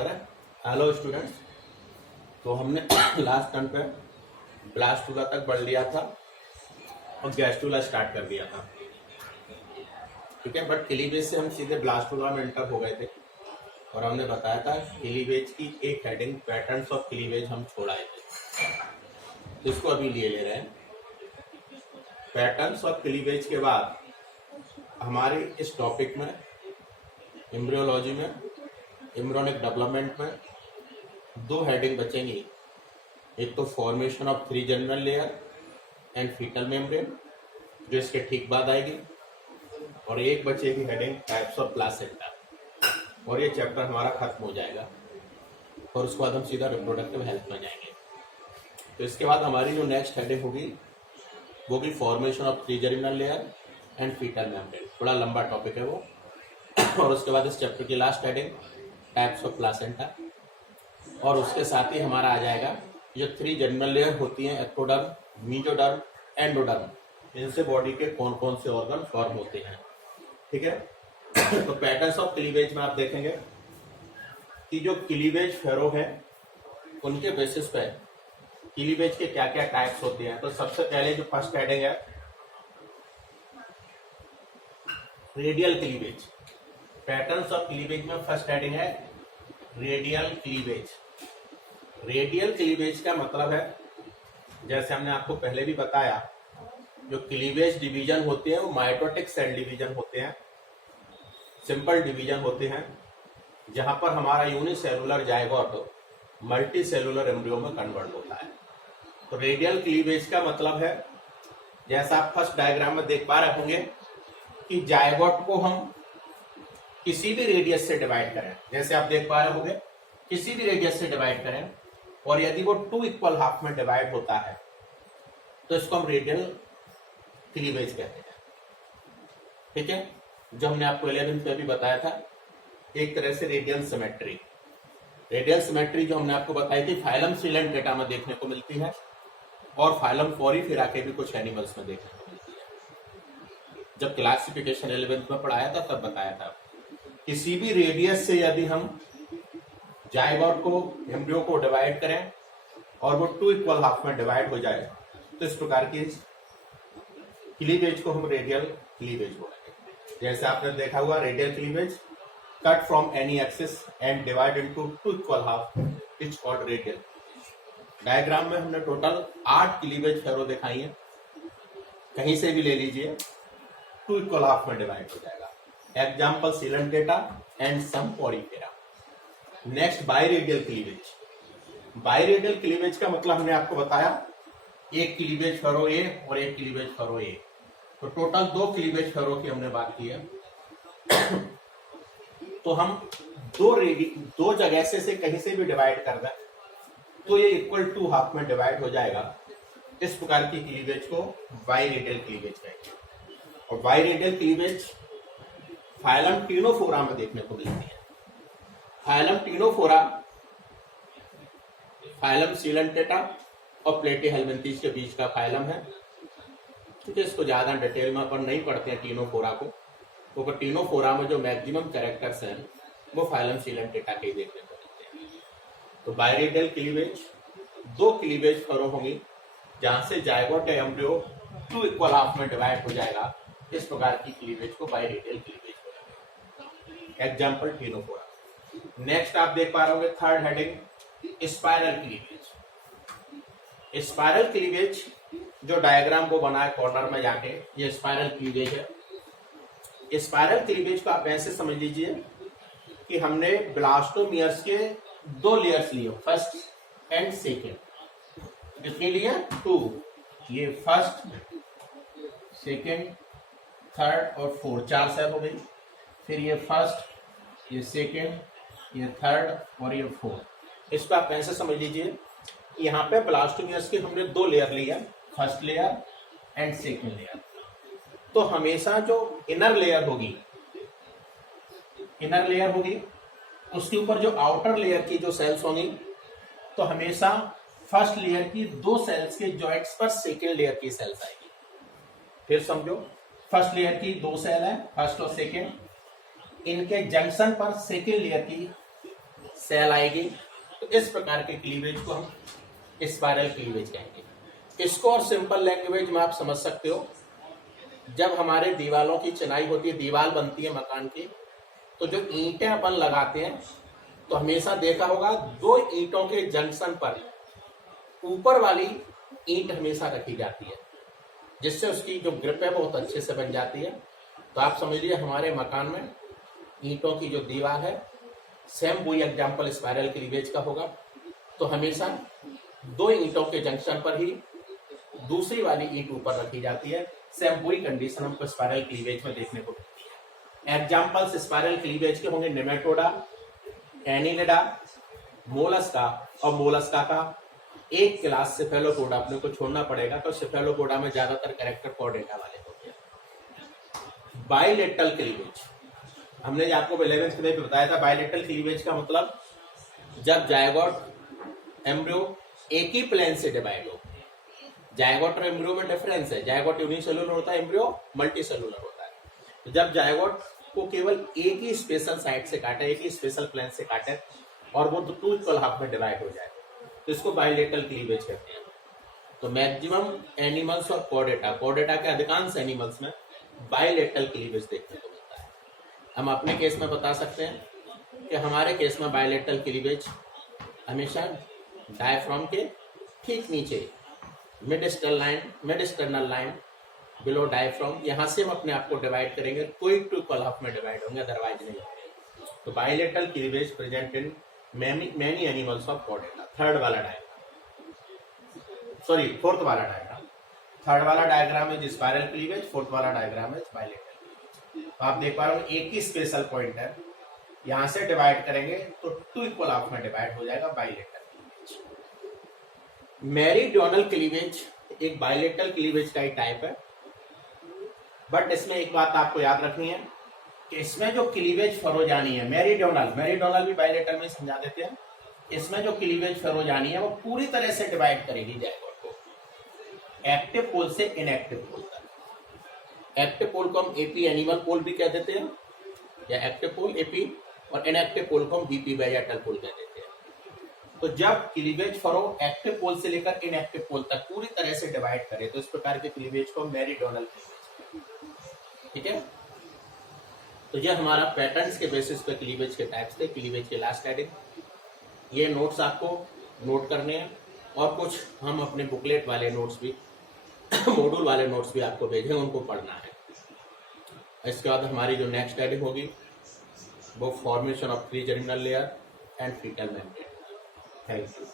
करें। Hello students, तो हमने लास्ट टर्म पे ब्लास्टुला तक पढ़ लिया था और गैस्टुला स्टार्ट कर दिया था, ठीक है। बट क्लीवेज से हम सीधे ब्लास्टुला में एंटर हो गए थे और हमने बताया था क्लीवेज की एक हेडिंग पैटर्न्स ऑफ क्लीवेज हम छोड़ाए थे, तो इसको अभी ले रहे हैं। पैटर्न्स ऑफ क्लीवेज के बाद हमारे इस टॉपिक में एम्ब्रियोलॉजी में एम्ब्रियोनिक डेवलपमेंट में दो हेडिंग बचेंगी। एक तो formation of 3 general layer and fetal membrane, जो इसके ठीक बाद आएगी, और एक बचेगी हेडिंग टाइप्स ऑफ प्लासेंटा, और ये चैप्टर हमारा खत्म हो जाएगा और उसके बाद हम सीधा रिप्रोडक्टिव हेल्थ में जाएंगे। तो इसके बाद हमारी जो नेक्स्ट हेडिंग होगी वो भी formation of 3 general layer and fetal membrane, थोड़ा लंबा टॉपिक है वो। और उसके बाद इस चैप्टर की last heading types of placenta, और उसके साथ ही हमारा आ जाएगा जो 3 जनरल लेयर होती हैं, एक्टोडर्म, मीजोडर्म, एंडोडर्म, इनसे बॉडी के कौन कौन से ऑर्गन फॉर्म होते हैं, ठीक है। तो पैटर्न्स ऑफ क्लीवेज में आप देखेंगे कि जो क्लीवेज फेरो है उनके बेसिस पे क्लीवेज के क्या क्या टाइप्स होते हैं। तो सबसे पहले जो फर्स्ट हेडिंग है radial cleavage. Patterns of cleavage में फर्स्ट हेडिंग है रेडियल क्लीवेज। रेडियल क्लीवेज का मतलब है, जैसे हमने आपको पहले भी बताया, जो क्लीवेज डिवीजन होते हैं वो माइटोटिक सेल डिवीजन होते हैं, सिंपल डिवीजन होते हैं, जहां पर हमारा unicellular zygote multi cellular embryo में कन्वर्ट होता है। तो रेडियल क्लीवेज का मतलब है, जैसा आप फर्स्ट डायग्राम में देख पा रहे होंगे कि जाइगोट को हम किसी भी रेडियस से डिवाइड करें, जैसे आप देख पा रहे होंगे किसी भी रेडियस से डिवाइड करें, और यदि वो 2 इक्वल हाफ में डिवाइड होता है तो इसको हम रेडियल क्लीवेज कहते हैं, ठीक है। जो हमने आपको 11th में भी बताया था, एक तरह से रेडियल सिमेट्री। रेडियल सिमेट्री जो हमने आपको बताई थी फाइलम सिलेंटेटा में देखने को मिलती है, और फाइलम फोरिफेरा के भी कुछ एनिमल्स में देखने को मिलती है। जब क्लासिफिकेशन 11th में पढ़ाया था तब बताया था, किसी भी रेडियस से यदि हम जाइगोट को एम्ब्रियो को डिवाइड करें और वो 2 इक्वल हाफ में डिवाइड हो जाए तो इस प्रकार की क्लीवेज को हम रेडियल क्लीवेज बोलेंगे। जैसे आपने देखा हुआ radial cleavage, cut from any axis and divide into 2 equal half, it's called radial. Diagram में हमने टोटल 8 क्लीवेज फेरो दिखाई है, कहीं से भी ले लीजिए 2 इक्वल हाफ में डिवाइड हो जाएगा। Example coelenterata and some porifera. Next biradial cleavage. Biradial cleavage का मतलब हमने आपको बताया एक क्लीवेज फेरो ए और एक क्लीवेज फेरो ए, तो टोटल 2 क्लीवेज फेरो की हमने बात की है। तो हम दो जगह से कहीं से भी डिवाइड कर दें तो ये इक्वल टू हाफ में डिवाइड हो जाएगा। इस प्रकार की क्लीवेज को बाइरेडियल क्लीवेज कहते हैं। और बाइरेडियल क्लीवेज फाइलम टिनोफोरा में देखने को मिलती है। फाइलम टिनोफोरा फाइलम सिलेंटेटा और प्लेटीहेल्मिन्थेस के बीच का फाइलम है, क्योंकि इसको ज्यादा डिटेल में अपन नहीं पढ़ते हैं टिनोफोरा को, तो टिनोफोरा में जो मैक्सिमम कैरेक्टर्स हैं वो फाइलम सिलेंटेटा के देखने को मिलते हैं। तो बाइरेडियल क्लीवेज 2 क्लीवेज फेरो होंगी, जहां से जाइगोट या एम्ब्रियो 2 इक्वल हाफ में डिवाइड हो जाएगा। इस प्रकार की क्लीवेज को बाइरेडियल क्लीवेज बोलेंगे। Example Ctenophora. नेक्स्ट आप देख पा रहे होंगे third heading spiral cleavage. Spiral cleavage जो डायग्राम को बना है कॉर्नर में जाके, ये स्पाइरल क्लीवेज है। स्पाइरल क्लीवेज को आप ऐसे समझ लीजिए कि हमने ब्लास्टोमियर्स के 2 लेयर्स लिए, फर्स्ट एंड सेकेंड। कितने लिए? 2। ये फर्स्ट, सेकेंड, थर्ड और फोर्थ, 4 सेल हो गई। फिर ये फर्स्ट, ये सेकेंड, ये थर्ड और ये फोर्थ। इसको आप ऐसे समझ लीजिए, यहाँ पे ब्लास्टोमियर्स के हमने 2 लेयर लिया, first layer and second layer. तो हमेशा जो इनर लेयर होगी उसके ऊपर जो आउटर लेयर की जो सेल्स होंगी, तो हमेशा फर्स्ट लेयर की 2 सेल्स के जॉइंट्स पर सेकेंड लेयर की सेल्स आएगी। फिर समझो, फर्स्ट लेयर की 2 सेल है, फर्स्ट और सेकेंड, इनके जंक्शन पर सेकेंड लेयर की सेल आएगी। तो इस प्रकार के क्लीवेज को हम स्पाइरल क्लीवेज कहेंगे। इसको और सिंपल लैंग्वेज में आप समझ सकते हो, जब हमारे दीवारों की चिनाई होती है, दीवार बनती है मकान की, तो जो ईंटें अपन लगाते हैं तो हमेशा देखा होगा दो ईंटों के जंक्शन पर ऊपर वाली ईंट हमेशा रखी जाती है, जिससे उसकी जो ग्रिप है बहुत अच्छे से बन जाती है। तो आप समझ लीजिए हमारे मकान में ईंटों की जो दीवार है, सेम वही एग्जाम्पल स्पाइरल क्लीवेज का होगा। तो हमेशा दो ईंटों के जंक्शन पर ही दूसरी वाली ईंट ऊपर रखी जाती है। सेम वही कंडीशन हमको स्पाइरल क्लीवेज में देखने को मिलती है। एग्जाम्पल्स स्पाइरल क्लीवेज के होंगे निमेटोडा, एनिलिडा, मोलस्का और मोलस्का का एक क्लास सेफेलोपोडा अपने को छोड़ना पड़ेगा। तो सेफेलोपोडा में ज्यादातर कैरेक्टर कॉर्डेटा वाले होते हैं। बाइलेटरल क्लीवेज, हमने आपको 11th में बताया था। बाइलेटरल क्लीवेज का मतलब जब जायगोट एम्ब्रियो एक ही प्लेन से डिवाइड हो। जायगोट और एम्ब्रियो में डिफरेंस है, जायगोट यूनिसेलुलर होता है, एम्ब्रियो मल्टीसेलुलर होता है। तो जब जायगोट को केवल एक ही स्पेशल साइड से काटे, एक ही स्पेशल प्लेन से काटे और वो टू इक्वल हाफ में डिवाइड हो जाए, तो इसको बाइलेटरल क्लीवेज कहते हैं। तो मैक्सिमम एनिमल्स और कॉर्डेटा के अधिकांश एनिमल्स में बाइलेटरल क्लीवेज देखने को मिलता है। हम अपने केस में बता सकते हैं कि हमारे केस में बाइलेटरल क्लीवेज हमेशा डायफ्राम के ठीक नीचे mid sternal line below diaphragm, यहाँ से हम अपने आप को डिवाइड करेंगे, कोई टू इक्वल हाफ में डिवाइड होंगे, अदरवाइज नहीं होंगे। तो bilateral cleavage present in many animals of Chordata. Fourth वाला डायग्राम, थर्ड वाला डायग्राम है स्पाइरल क्लीवेज, फोर्थ वाला डायग्राम है बाइलेटरल क्लीवेज। तो आप देख पा रहे हो एक ही स्पेशल पॉइंट है, यहां से डिवाइड करेंगे तो टू इक्वल हाफ में डिवाइड हो जाएगा बाइलेटरल क्लीवेज। मेरीडोनल क्लीवेज एक बाइलेटरल क्लीवेज का ही टाइप है, बट इसमें एक बात आपको याद रखनी है कि इसमें जो क्लीवेज फरोजानी है, मेरीडोनल भी बाइलेटरल में समझा देते हैं। इसमें जो क्लीवेज फरोजानी है वो पूरी तरह से डिवाइड करेगी जायगोट को एक्टिव पोल से इनएक्टिव पोल तक। एक्टिव पोल को हम एपी एनिमल पोल भी कह देते हैं, या एक्टिव पोल एपी, और इनएक्टिव पोल को हम बीपी वेजेटल पोल कह देते हैं। तो जब क्लीवेज फरो एक्टिव पोल से लेकर इनएक्टिव पोल तक पूरी तरह से डिवाइड करे तो इस प्रकार के क्लीवेज को मेरीडोनल क्लीवेज, ठीक है। तो यह हमारा पैटर्न्स के बेसिस पे क्लीवेज के टाइप्स थे, क्लीवेज के लास्ट हेडिंग। ये नोट्स आपको नोट करने हैं और कुछ हम अपने बुकलेट वाले नोट्स भी मॉड्यूल वाले नोट्स भी आपको भेजेंगे, उनको पढ़ना है। इसके बाद हमारी जो नेक्स्ट हेडिंग होगी वो formation of pre germinal layer and fetal membrane. Thank you.